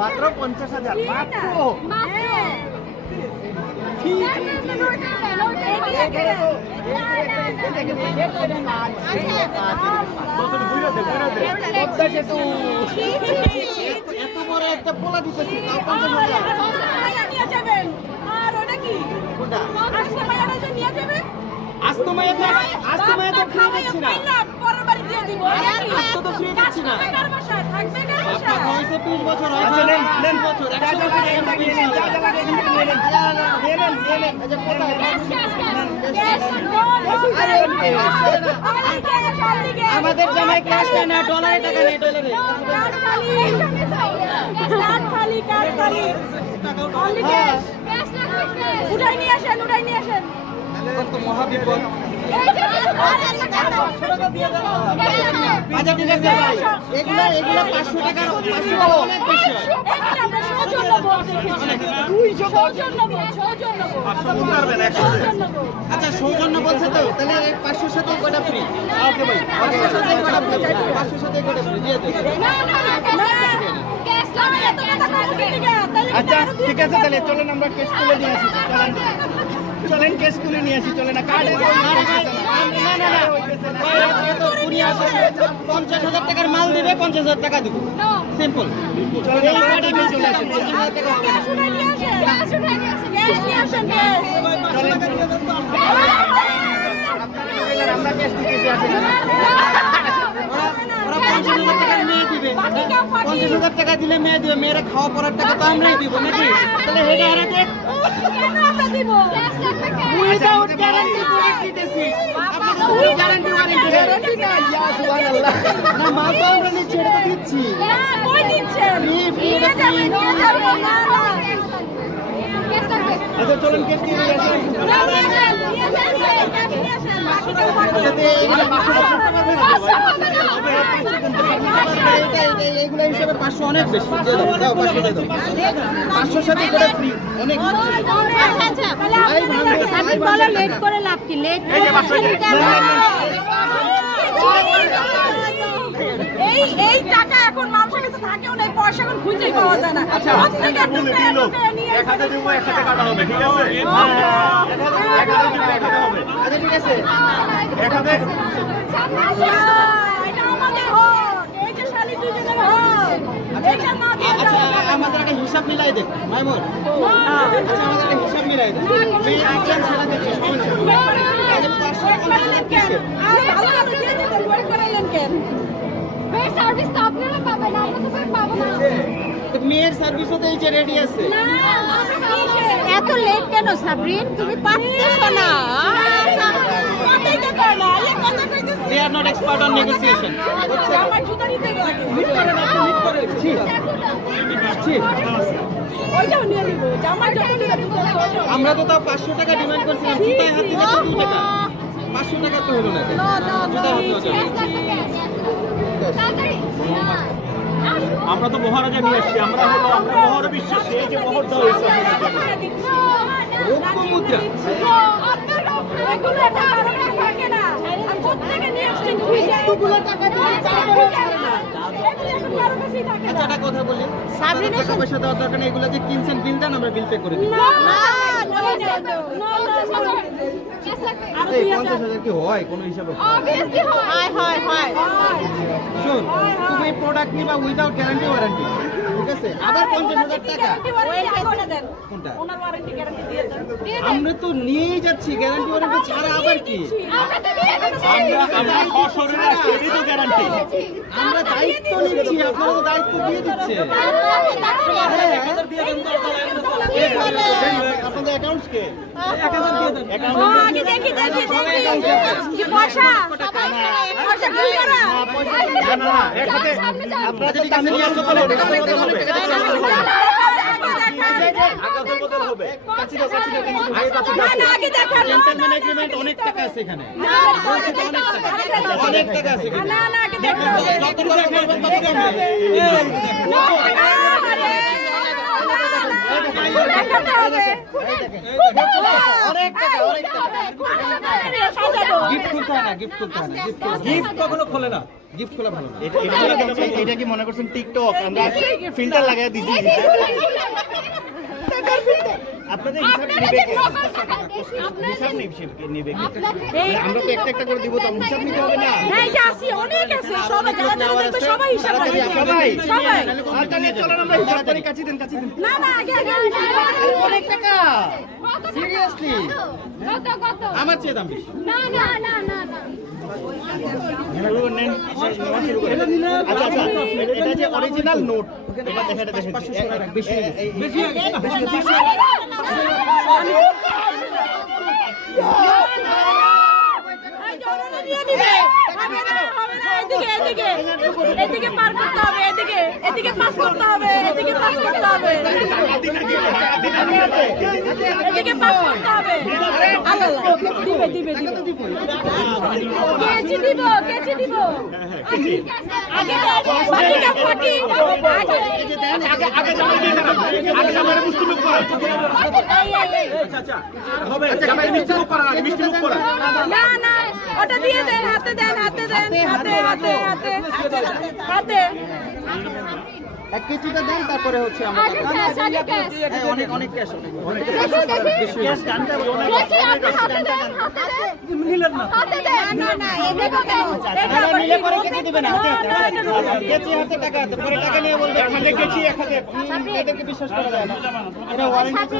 মাত্র 50,000 এত বড় একটা পোলা দিতেছি আমাদের জামাই ক্যাশ না ডলারে টাকা নেই ডলারে উঠাই নিয়ে আসেন মহাবিপদ আচ্ছা ঠিক আছে ভাই এগুলা 500 টাকার 500 অনেক বেশি আচ্ছা সৌজন্য বলছে তো তাহলে 500 সাথে কয়টা ফ্রি ওকে ভাই 500 সাথে কয়টা ফ্রি 500 সাথে কয়টা ফ্রি দিয়ে দেন আচ্ছা ঠিক আছে তাহলে চলেন আমরা কেস তুলে নিয়ে আসি চলেন কেস তুলে নিয়ে আসি চলেন না কার্ড না 50,000 টাকার মাল দিবে 50,000 টাকা দিব সিম্পল চলেন এই কার্ডে নিয়ে চলে আসেন 50,000 টাকা আমরা কেস দিতেছি আসেন ওরা 50,000 টাকা মেয়ে দিবে 50,000 টাকা দিলে মেয়ে দিবে মেয়েরা খাওয়া পড়ার টাকা তো আমরাই দিব নাকি তাহলে হেডে আরে দেখ উইদাউট গ্যারান্টি প্রোডাক্ট দিতেছি আপনারা উইদাউট গ্যারান্টি না ইয়া সুবহানাল্লাহ না মা তো আমরা নিচে ছেড়ে তো দিচ্ছি না কই দিচ্ছেন নিয়ে যাবেন না আচ্ছা চলুন কেস দিয়ে আসেন এইগুলা হিসাবে 500 অনেক বেশি দাও 500 দাও 500 সাথে করে ফ্রি অনেক আচ্ছা আমি বলে লেট করে লাভ কি লেট এই টাকা এখন মানুষের কাছে থাকেও না পয়সা এখন খুঁজেই পাওয়া যায় না আচ্ছা এক হাতে দিব এক হাতে কাটা হবে ঠিক আছে আচ্ছা ঠিক আছে এক হাতে এটা আমাদের হোক এই যে শালি দুজনের হোক এটা না দিয়ে আচ্ছা আমাদের একটা হিসাব মিলাই দেন মাইমুন আচ্ছা আমাদের একটা হিসাব মিলাই দেন মেয়ে একজন ছেড়ে দিচ্ছি মেয়ের সার্ভিসও তো এই যে রেডি আছে এত লেট কেন সাবরিন তুমি পারতেছো না they are not expert on negotiation আমরা তো তাও 500 টাকা ডিমান্ড করছিলাম জুতায় হাত দিলে তো 2 টাকা 500 টাকা তো হলো না জুতায় হাত আমরা তো মহারাজা নিয়ে আসছি আমরা মহার বিশ্বাসী এই যে মহর দেওয়া হয়েছে রৌপ্য মুদ্রা আচ্ছা একটা কথা বলি টাকা পয়সা দেওয়ার দরকার নেই এগুলো যে কিনছেন বিল দেন আমরা বিল পে করে দিই 50,000 কি হয় কোনো হিসাবে শোন তুমি প্রোডাক্ট নিবা উইদাউট গ্যারান্টি ওয়ারেন্টি ঠিক আছে আবার 50,000 টাকা কোনটা আমরা তো নিয়েই যাচ্ছি গ্যারান্টি ওয়ারেন্টি ছাড়া আবার কি আমরা সশরীরে আসছি এটাই তো গ্যারান্টি আমরা দায়িত্ব নিচ্ছি আপনারা তো দায়িত্ব দিয়ে দিচ্ছে আপনাদের অ্যাকাউন্টস কে 1000 দিয়ে দেন আগে দেখি কি পয়সা পয়সা কি করা না এক হাতে আপনারা যদি কাছে নিয়ে আসতে বলেন আগাতে বদল হবে কাছে দাও আগে দেখার জেন্টলম্যান এগ্রিমেন্ট অনেক টাকা আছে এখানে অনেক টাকা আছে না আগে দেখার যতটুকু খেলবেন ততটুকু দেখাতে হবে। অনেক টাকা, অনেক টাকা। সাজানো। গিফট কখনো খোলে না, গিফট খোলা ভালো না। এটা কি মনে করছেন টিকটক? আমরা ফিল্টার লাগাই দিছি। আপনাদের হিসাব নিবে কে? হিসাব নিবে কে? আমরা তো একটা একটা করে দিব, তো হিসাব নিতে হবে না? হ্যাঁ, এই যে আসি, অনেক আছে, সবাই যারা যারা দেখবে সবাই হিসাব রাখবে। সবাই? সবাই। আর তাহলে চলেন আমরা হিসাব করি, কাছে দেন, কাছে দেন। না না, আগে আগে আরে অনেক টাকা। সিরিয়াসলি? আমার চেয়ে দাম বেশি। শুরু নেন, শুরু করেন। আচ্ছা আচ্ছা, এটা যে অরিজিনাল নোট, এটা দেখা, এটা দেখা। বেশি বেশি হয়ে গেছে না? এই জনগণ নিয়ে নিবে। হবে না, হবে না, এদিকে এদিকে এদিকে পার করতে হবে, এদিকে এদিকে পাস করতে হবে, এদিকে পাস করতে হবে, এদিকে পাস করতে হবে। আল্লাহ দিবে দিবে দিবে। কেচি দিব, কেচি দিব। আগে বাকিটা ফাটি। আগে জামাই দিয়ে দেন, আগে জামাইরে মিষ্টি মুখ করা। চাচা হবে, জামাইরে মিষ্টি মুখ করা, মিষ্টি মুখ করা। না না, ওটা দিয়ে দেন, হাতে দেন, হাতে দেন, হাতে হাতে হাতে হাতে। এক কেজিটা দেন, তারপরে হচ্ছে আমরা হ্যাঁ, অনেক অনেক ক্যাশ, অনেক ক্যাশ গানটা নিলেন না। না না, এভাবে কেন? আপনারা মিলে করে কেটে দিবেন হাতে কেজি হাতে টাকা হাতে পরে টাকা নিয়ে বলবে এখানে কেজি এখানে এদেরকে বিশ্বাস করা যায় না। এটা ওয়ারেন্টি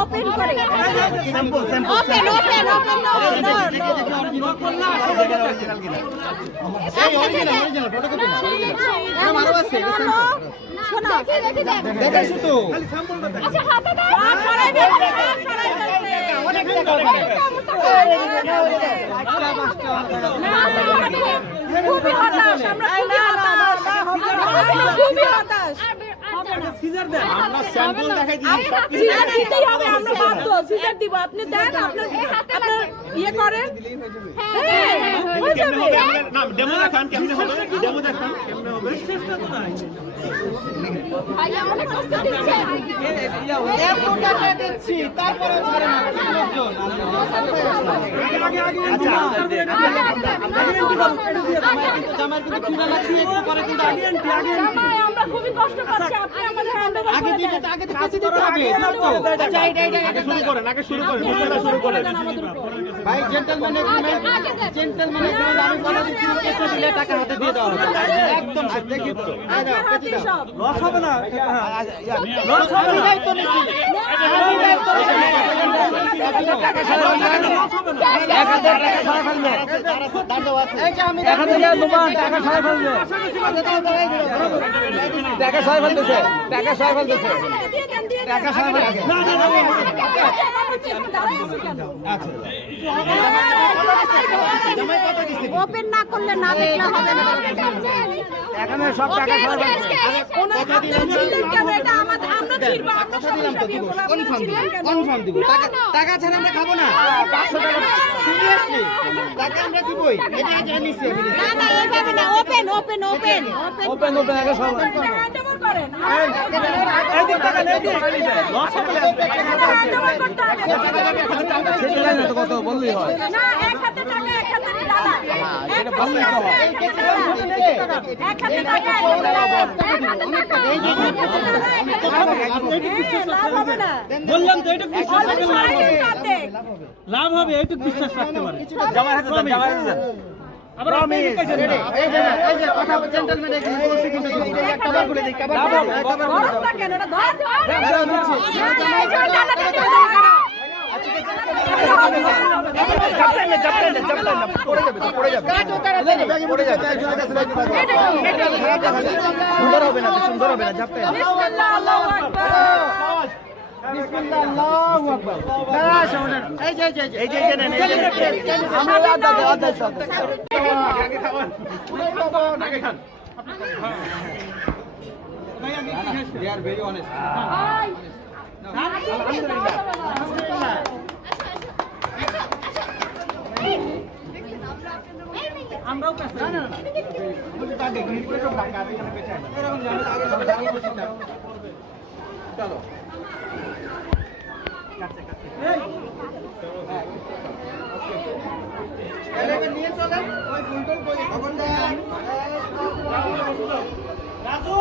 ওপেন করে। Sample sample open open open no no no. Original কিনা এই অরিজিনাল অরিজিনাল ফটোকপি না এটা আরো আছে এটা স্যাম্পল শোনো, দেখাইছো তো হাত সরাই দেন, হাত সরাই দেন। অনেক টাকা ওখানে খুবই হতাশ, আমরা খুবই হতাশ, আমরা খুবই হতাশ। সিজার দেন। আমরা স্যাম্পল দেখাই দিই সিজার দিতেই হবে, আমরা বাধ্য সিজার দিব। আপনি দেন, আপনার আপনার ইয়ে করেন। হ্যাঁ, হয়ে যাবে। না, ডেমো দেখান কেমনে হবে, ডেমো দেখান কেমনে হবে। এত টাকা দিচ্ছি তারপরে ছাড়ে না লোকজন আচ্ছা জামাই কিন্তু কিনা লাগছে একটু পরে কিন্তু জামাই, আমরা খুবই কষ্ট পাচ্ছি, আপনি আমাদের হ্যান্ডওভার আগে করে দিতে দেন। আগে তো কাছে দিতে হবে আচ্ছা এটা আগে শুরু করেন, আগে শুরু করেন, বিসমিল্লাহ শুরু করেন। ভাই জেন্টলম্যান এগ্রিমেন্ট আমি বলে দিচ্ছি কেসে দিলে টাকা হাতে দিয়ে দেওয়া হবে একদম দেখি তো আপনার হাতে সব। লস হবে না, লস হবে না। আমি তো নিছি আমি তো টাকা সারা ফেলবে 1000 টাকা সারা ফেলবে দাঁড়াও আছে এই যে আমি 1000 তোমার টাকা সারা ফেলবে টাকা সারা ফেলতেছে টাকা সারা ফেলতেছে দিয়ে দেন, দিয়ে দেন। টাকা সারা ফেলতেছে না না না দাঁড়াই আছি কেন? আচ্ছা জামাই কত দিছি ওপেন না করলে না দেখলে হবে না। এখানে সব টাকা সারা ফেলতেছে ওনার হাতে ছিলেন কেন? এটা আমাদের, আমরা ছিড়বো, আমরা কথা দিলাম তো দিব কনফার্ম দিব ছিলেন কেন? কনফার্ম দিব টাকা টাকা ছাড়া আমরা খাবো না 500 টাকা সিরিয়াসলি টাকা আমরা দিবই এটা জানিছি আমি না না, এইভাবে না, open open open open open আগে সব হ্যান্ডওভার করেন। এই দিক টাকা নেই দিক লস হবে না। হ্যান্ডওভার করতে হবে। সেটা না তো কত বললেই হয় না, এক হাতে টাকা, এক হাতে ডালা। এক হাতে এই কেজি এক হাতে টাকা, এক হাতে ডালা। লাভ হবে না। বললাম তো এইটুকু বিশ্বাস অলরেডি রাখেন, লাভ হবে। অর্ধেক। লাভ হবে, এইটুকু বিশ্বাস রাখতে পারে। জামাই হাতে দেন জামাই হাতে দেন আবার আপনি কেটে দেন। এই যে কথা জেন্টলম্যান এগ্রিমেন্ট বলছি কিন্তু এই কভার খুলে দেই কভার ধরো না কেন? এটা ধর। সুন্দর হবে না সুন্দর হবে না ঝাপটা বিসমিল্লাহ, আল্লাহু আকবার। বিসমিল্লাহ আল্লাহু আকবার এই যে এই যে নেন আমরা আদা আগে খাওয়ান, আগে খান। they are very honest ভাই, আমরাও কাছে চলো নিয়ে চলেন ওই ফুলটুল তখন রাজু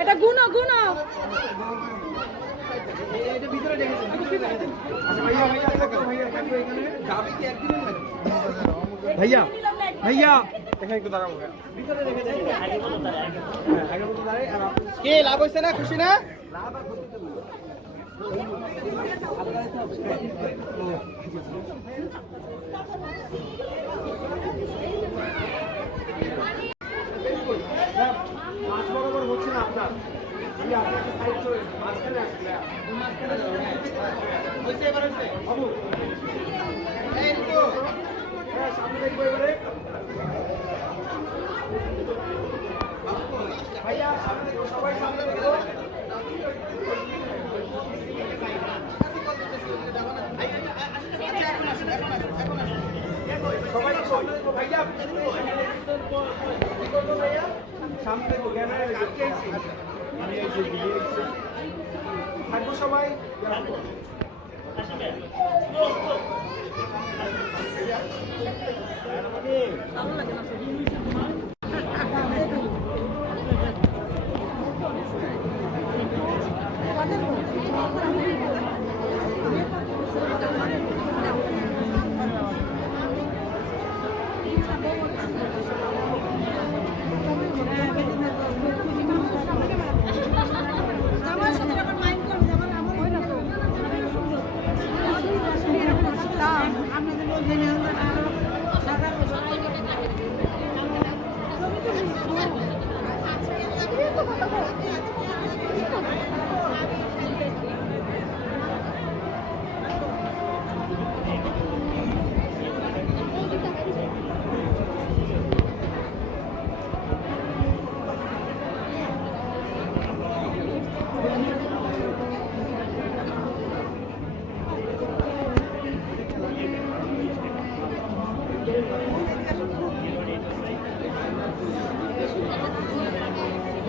এটা গুনো গুনো এটা ভিতরে রেখেছেন আচ্ছা ভাইয়া যাবে কি একদিনের নাকি ভাইয়া ভাইয়া এখানে একটু দাঁড়াবো ভিতরে রেখে দেন আগে বলো দাঁড়াই কে লাভ হইছে না খুশি না লাভ আর ক্ষতি তো মাছ বরাবর হচ্ছে না আপনার আপনাকে সাইড চলে মাঝখানে আসলে হয়েছে এবার হয়েছে বাবু এই তো হ্যাঁ সামনে দেখবো এবারে ভাইয়া সামনে দেখো সবাই সামনে দেখো সবাই সামনে দেখো ভাইয়া সামনে দেখো ক্যামেরা থাকবো সবাই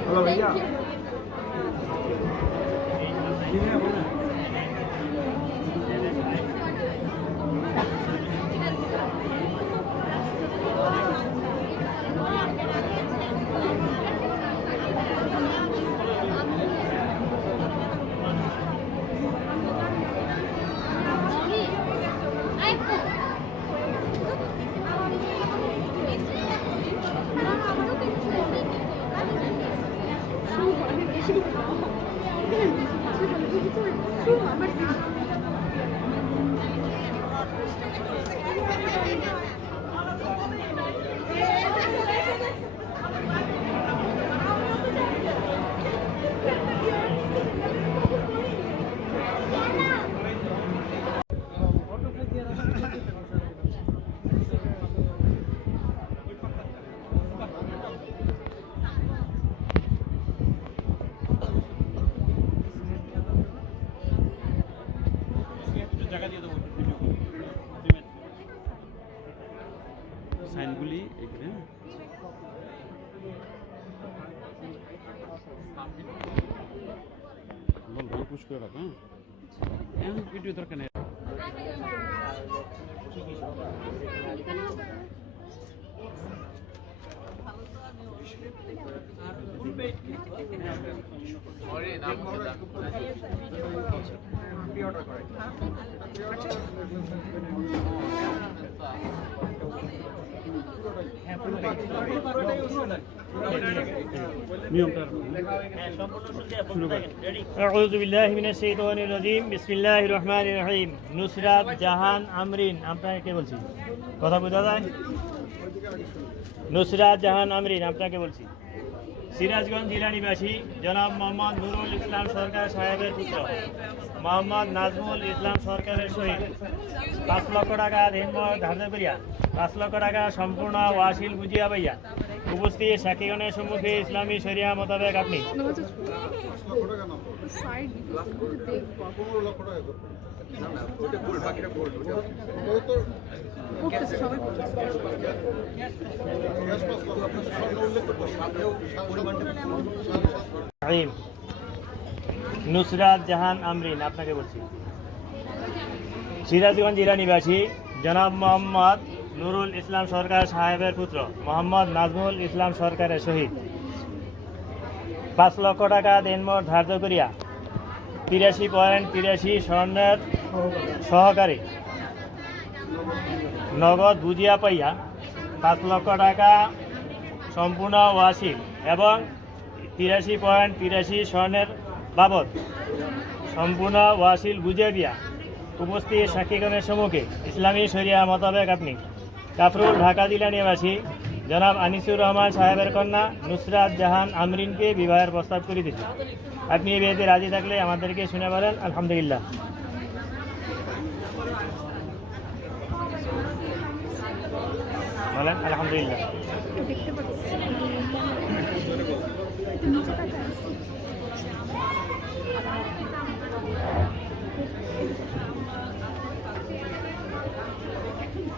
হ্যালো ভাইয়া সাইনগুলি এখানে বল পুশ করে রাখ হ্যাঁ এখন ভিডিও দরকার নেই أعوذ بالله من الشيطان الرجيم بسم الله الرحمن الرحيم নুসরাত জাহান আমরিন আপনাকে বলছি কথা বোঝা যায় নুসরাত জাহান আমরিন আপনাকে বলছি সিরাজগঞ্জ জেলা নিবাসী জনাব মোহাম্মদ নুরুল ইসলাম সরকার সাহেবের পুত্র মোহাম্মদ নাজমুল ইসলাম সরকারের সহিত 5 লক্ষ টাকা ধার্য করিয়া 5 লক্ষ টাকা সম্পূর্ণ ওয়াসিল বুঝিয়া পাইয়া উপস্থিত সাক্ষীগণের সম্মুখে ইসলামী শরিয়া মোতাবেক আপনি আইম নুসরাত জাহান আমরিন আপনাকে বলছি। সিরাজগঞ্জ জেলা নিবাসী জনাব মোহাম্মদ নুরুল ইসলাম সরকার সাহেবের পুত্র মোহাম্মদ নাজমুল ইসলাম সরকারের সহিত 5 লক্ষ টাকা দেনমোট ধার্য করিয়া 83.83 স্বর্ণের সহকারী নগদ বুঝিয়া পাইয়া 5 লক্ষ টাকা সম্পূর্ণ ওয়াসিল এবং 83.83 স্বর্ণের বাবদ সম্পূর্ণ ওয়াসিল বুঝিয়ে দিয়া উপস্থিত সাক্ষীগণের সম্মুখে ইসলামী শরিয়া মোতাবেক আপনি কাফরুল ঢাকা জেলা নিবাসী জনাব আনিসুর রহমান সাহেবের কন্যা নুসরাত জাহান আমরিনকে বিবাহের প্রস্তাব করে দিচ্ছেন। আপনি এই বিয়েতে রাজি থাকলে আমাদেরকে শুনে বলেন আলহামদুলিল্লাহ। বলেন আলহামদুলিল্লাহ।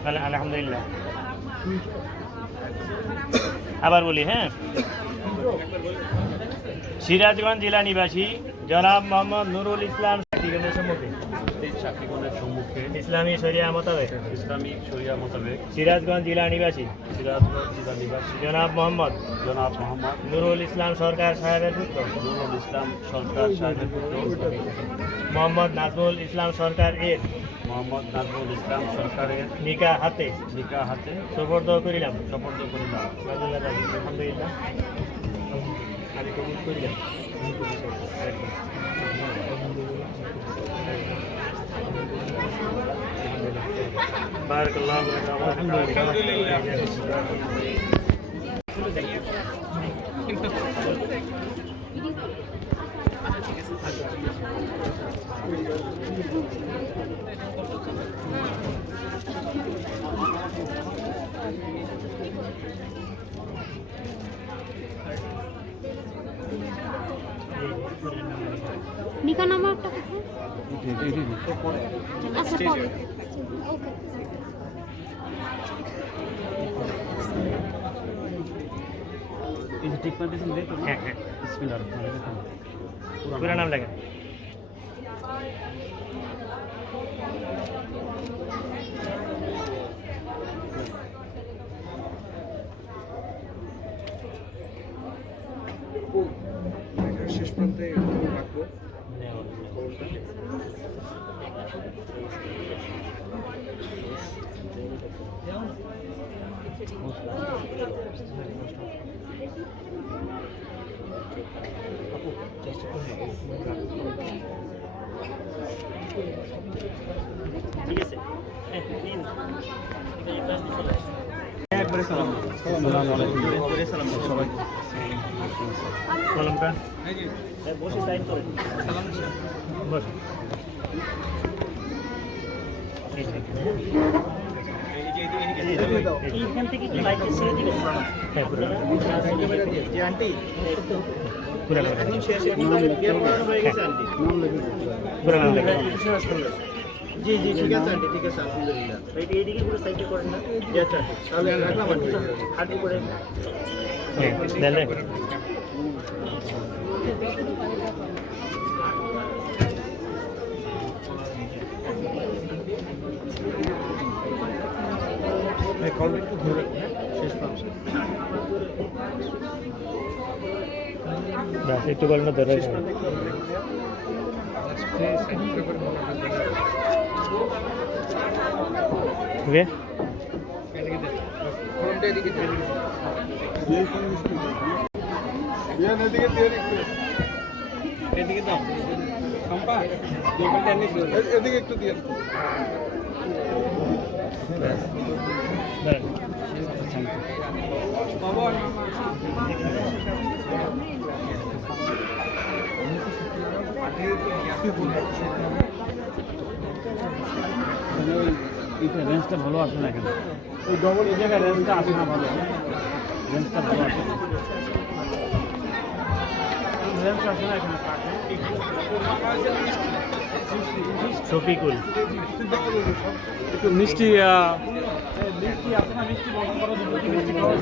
বলেন আলহামদুলিল্লাহ। আবার বলি, হ্যাঁ। সিরাজগঞ্জ জেলা নিবাসী জনাব মোহাম্মদ নুরুল ইসলাম সাক্ষীগণের সম্মুখে ইসলামী শরিয়া মোতাবেক সিরাজগঞ্জ জেলা নিবাসী জনাব মোহাম্মদ নুরুল ইসলাম সরকার সাহেবের পুত্র মোহাম্মদ নাজমুল ইসলাম সরকার এর নিকা হাতে সুপর্দ করিলাম। আলহামদুলিল্লাহ। আমি কবুল করিলাম। বারাকাল্লাহু নিকা নাম্বারটা কোথায়? আচ্ছা পরে। ওকে। এই যে ঠিক করে দিয়েছেন দেখো। হ্যাঁ হ্যাঁ, বিসমিল্লাহির রহমানির রহিম। পুরো নাম লেখেন। শেষ প্রান্তে রাখবো। ঠিক আছে। একবারে সালাম। আসসালামু আলাইকুম। সবাই কলমটা বসে সাইন করে বস। এইখান থেকে কি লাইট ছেড়ে দিবে? হ্যাঁ পুরো যে আন্টি পুরো এখন শেষ হয়ে গেছে আন্টি। পুরো নাম লেখেন। জি জি ঠিক আছে আন্টি, ঠিক আছে আলহামদুলিল্লাহ। এইদিকে পুরো সাইডে করেন না। জি আচ্ছা তাহলে রাখলাম আন্টি। হাঁটি করে হ্যাঁ দেন দেন। কলটা একটু ধরে শেষ প্রান্ত। বাস একটু কলমটা ধরে রাখুন। ওকে কলমটা এদিকে দিয়ে দিন। এদিকে দাও সম্পা, এদিকে একটু দিয়ে ধরেন। এটা রেঞ্জটা ভালো আসে না এখানে। ওই ডবল এই জায়গায় রেঞ্জটা আসে না ভালো। রেঞ্জটা ভালো আসে না। রেঞ্জ আসে না এখানে। শফিকুল। একটু মিষ্টি মিষ্টি আছে না, মিষ্টি বন্ধ করো, দুটো মিষ্টি খাওয়া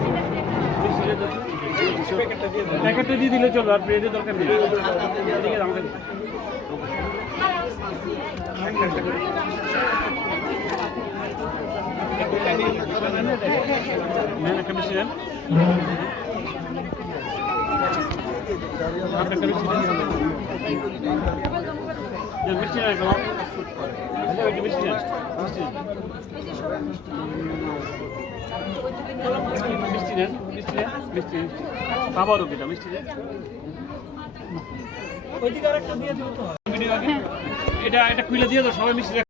প্যাকেটটা দিয়ে দিলে চলো, আর ব্রেডের দরকার নেই। এদিকে আমাকে একটা মিষ্টি দেন, একটা মিষ্টি দেন, মিষ্টি নেই তোমার, মিষ্টি নেন, মিষ্টি নেন, মিষ্টি নেন, মিষ্টি খাবারও কিনা মিষ্টি নেন। এটা এটা খুলে দিয়ে দাও, সবাই মিষ্টি